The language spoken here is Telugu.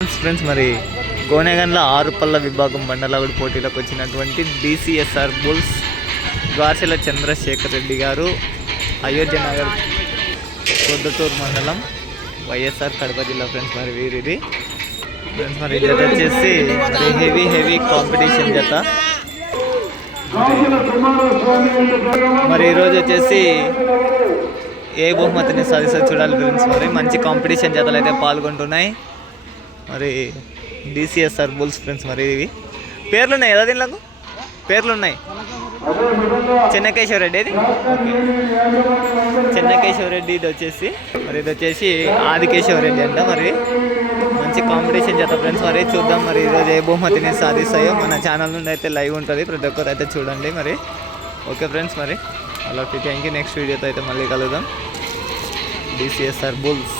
ఫ్రెండ్స్ మరి గోనెగండ్ల ఆరు పళ్ళ విభాగం బండలాగుడు పోటీలకు వచ్చినటువంటి డిసిఎస్ఆర్ బుల్స్ గార్సెల చంద్రశేఖర్ రెడ్డి గారు అయోధ్య నగర్ కొద్దటూరు మండలం వైఎస్ఆర్ కడప జిల్లా ఫ్రెండ్స్ మరి వీరిది. ఫ్రెండ్స్ మరి జత వచ్చేసి మరి హెవీ హెవీ కాంపిటీషన్ జత. మరి ఈరోజు వచ్చేసి ఏ బహుమతిని సాధిస్తా చూడాలి ఫ్రెండ్స్ మరి మంచి కాంపిటీషన్ జతలు అయితే పాల్గొంటున్నాయి. మరి డిసిఎస్ఆర్ బుల్స్ ఫ్రెండ్స్ మరి ఇవి పేర్లు ఉన్నాయి కదా దీనిలకు పేర్లు ఉన్నాయి చెన్నకేశ్వర రెడ్డి ఇది? చెన్నకేశ్వర రెడ్డి ఇది వచ్చేసి. మరి ఇది వచ్చేసి ఆదికేశ్వర రెడ్డి అంట మరి. మంచి కాంపిటీషన్ చేద్దాం ఫ్రెండ్స్ మరి. చూద్దాం మరి ఈరోజు ఏ బహుమతిని సాధిస్తాయో. మన ఛానల్ నుండి అయితే లైవ్ ఉంటుంది. ప్రతి ఒక్కరు అయితే చూడండి మరి. ఓకే ఫ్రెండ్స్ మరి. అలా థ్యాంక్ యూ నెక్స్ట్ వీడియోతో అయితే మళ్ళీ కలుద్దాం. DCSR bulls